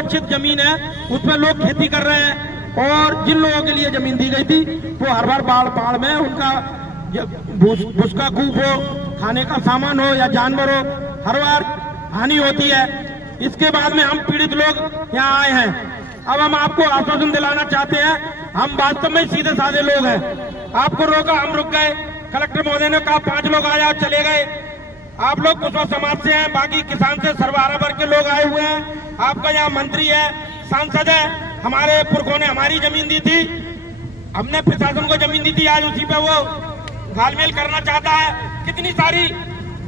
सुरक्षित जमीन है उस पर लोग खेती कर रहे हैं, और जिन लोगों के लिए जमीन दी गई थी वो हर बार बाढ़ में उनका भूस का कूप हो, खाने का सामान हो या जानवर हो, हर बार हानि होती है। इसके बाद में हम पीड़ित लोग यहाँ आए हैं। अब हम आपको आश्वासन दिलाना चाहते हैं, हम वास्तव में सीधे साधे लोग हैं। आपको रोका, हम रुक गए। कलेक्टर महोदय ने कहा 5 लोग आए, आप चले गए। आप लोग कुशवाहा समाज से हैं, बाकी किसान से सर्वहारा वर्ग के लोग आए हुए हैं। आपका यहाँ मंत्री है, सांसद है, हमारे पुरखों ने हमारी जमीन दी थी, हमने प्रशासन को जमीन दी थी, आज उसी पे वो घालमेल करना चाहता है। कितनी सारी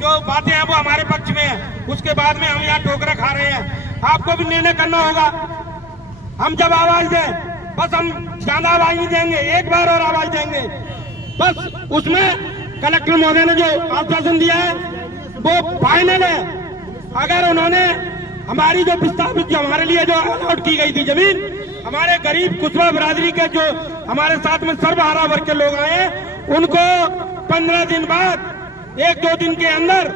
जो बातें हैं वो हमारे पक्ष में है, उसके बाद में हम यहाँ ठोकरें खा रहे हैं। आपको भी निर्णय करना होगा। हम जब आवाज दें, बस हम ज्यादा आवाज नहीं देंगे, एक बार और आवाज देंगे बस। उसमें कलेक्टर महोदय ने जो आश्वासन दिया है वो फाइनल है। अगर उन्होंने हमारी जो विस्थापित, जो हमारे लिए जो अलॉट की गई थी जमीन, हमारे गरीब कुशवाहा बिरादरी के जो हमारे साथ में सर्वहारा वर्ग के लोग आए हैं, उनको 15 दिन बाद, 1-2 दिन के अंदर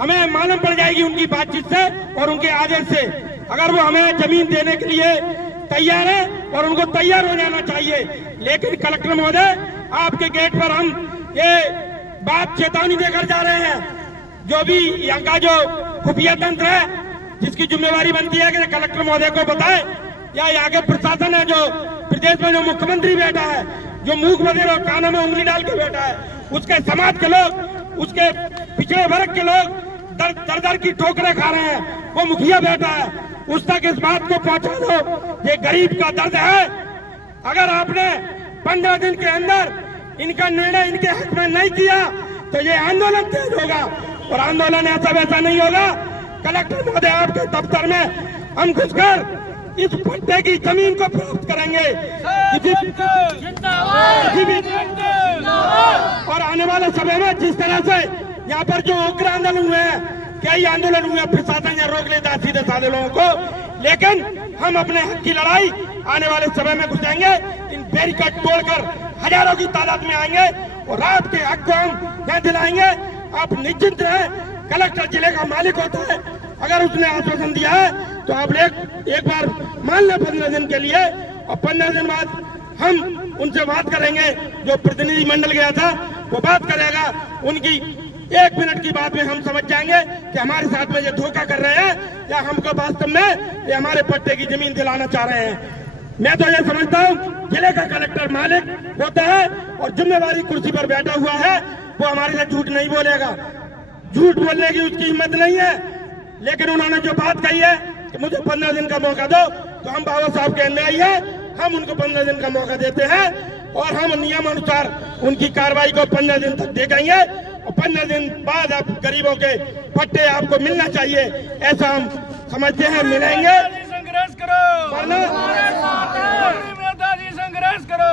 हमें मालूम पड़ जाएगी उनकी बातचीत से और उनके आदेश से। अगर वो हमें जमीन देने के लिए तैयार है और उनको तैयार हो जाना चाहिए। लेकिन कलेक्टर महोदय, आपके गेट पर हम ये बात चेतावनी देकर जा रहे हैं, जो भी यहाँ का जो खुफिया तंत्र है, जिसकी जिम्मेवारी बनती है कि कलेक्टर महोदय को बताए, या यहाँ के प्रशासन है, जो प्रदेश में जो मुख्यमंत्री बैठा है, जो मूक बधिर और कानों में उंगली डाल के बैठा है, उसके समाज के लोग, उसके पिछड़े वर्ग के लोग दर की ठोकरें खा रहे हैं। वो मुखिया बैठा है, उस तक इस बात को पहुंचा दो, ये गरीब का दर्द है। अगर आपने 15 दिन के अंदर इनका निर्णय इनके हक में नहीं किया तो ये आंदोलन तेज होगा, और आंदोलन ऐसा वैसा नहीं होगा। कलेक्टर महोदय, आपके दफ्तर में हम घुसकर इस पट्टे की जमीन को प्राप्त करेंगे। और आने वाले समय में जिस तरह से यहाँ पर जो उग्र आंदोलन हुए हैं, कई आंदोलन हुए, प्रशासन यहाँ रोक लेता है सीधे साधे लोगों को, लेकिन हम अपने हक की लड़ाई आने वाले समय में घुसेंगे। इन बैरिकेड तोड़कर हजारों की तादाद में आएंगे और आपके हक को हम यहाँ दिलाएंगे। आप निश्चिंत रहें, कलेक्टर जिले का मालिक होता है, अगर उसने आश्वासन दिया है तो आप एक बार मान लें 15 दिन के लिए, और 15 दिन बाद हम उनसे बात करेंगे। जो प्रतिनिधि मंडल गया था वो बात करेगा, उनकी 1 मिनट की बात में हम समझ जाएंगे कि हमारे साथ में ये धोखा कर रहे हैं या हमको वास्तव में ये हमारे पट्टे की जमीन दिलाना चाह रहे हैं। मैं तो ये समझता हूँ, जिले का कलेक्टर मालिक होता है और जिम्मेवारी कुर्सी पर बैठा हुआ है, वो हमारे साथ झूठ नहीं बोलेगा। झूठ बोलने की उसकी हिम्मत नहीं है। लेकिन उन्होंने जो बात कही है कि मुझे 15 दिन का मौका दो, तो हम बाबा साहब के अन्यायी है, हम उनको 15 दिन का मौका देते हैं और हम नियमानुसार उनकी कार्रवाई को 15 दिन तक देखेंगे, और 15 दिन बाद आप गरीबों के पट्टे आपको मिलना चाहिए, ऐसा हम समझते हैं। मिलेंगे, संघर्ष करो, संघर्ष करो,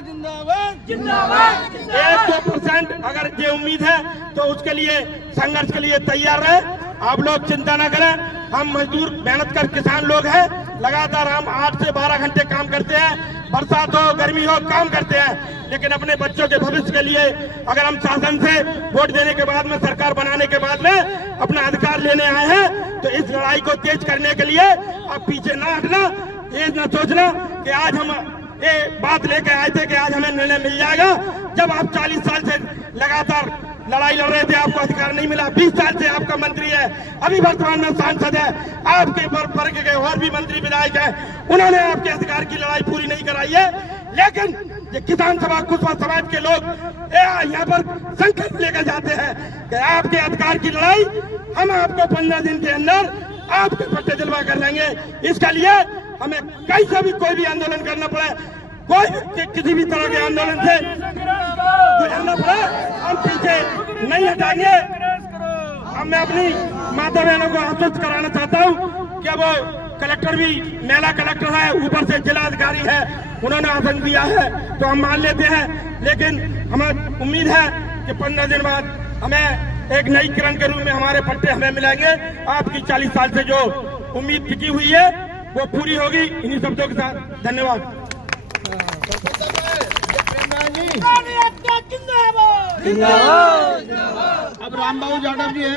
जिंदाबाद जिंदाबाद। 1-2% अगर ये उम्मीद है तो उसके लिए संघर्ष के लिए तैयार रहे। आप लोग चिंता न करें, हम मजदूर मेहनत कर किसान लोग हैं, लगातार हम 8 से 12 घंटे काम करते हैं, बरसात हो गर्मी हो काम करते हैं, लेकिन अपने बच्चों के भविष्य के लिए अगर हम शासन से वोट देने के बाद में, सरकार बनाने के बाद में अपना अधिकार लेने आए हैं, तो इस लड़ाई को तेज करने के लिए आप पीछे ना हटना, ये न सोचना कि आज हम ये बात लेके आए थे कि आज हमें निर्णय मिल जाएगा। जब आप 40 साल से लगातार लड़ाई लड़ रहे थे, आपको अधिकार नहीं मिला। 20 साल से आपका मंत्री है, अभी वर्तमान में सांसद है, आपके वर्ग के और भी मंत्री विधायक हैं, उन्होंने आपके अधिकार की लड़ाई पूरी नहीं कराई है। लेकिन ये किसान सभा, कुशवाहा समाज के लोग यहाँ पर संकल्प लेकर जाते हैं कि आपके अधिकार की लड़ाई हम आपको 15 दिन के अंदर आपके पट्टे दिलवा कर लेंगे। इसके लिए हमें कहीं से भी कोई भी आंदोलन करना पड़े, कोई भी किसी भी तरह के आंदोलन से गुजरना पड़े, हम पीछे नहीं हटाएंगे। अब मैं अपनी माता बहनों को आश्वस्त कराना चाहता हूँ कि वो कलेक्टर भी मेला कलेक्टर है, ऊपर से जिला अधिकारी है, उन्होंने आसन दिया है तो हम मान लेते हैं। लेकिन हमें उम्मीद है कि 15 दिन बाद हमें एक नई किरण के रूप में हमारे पट्टे हमें मिलेंगे। आपकी 40 साल से जो उम्मीद टिकी हुई है वो पूरी होगी। इन्हीं शब्दों के साथ धन्यवाद। अब रामबाबू यादव जी है।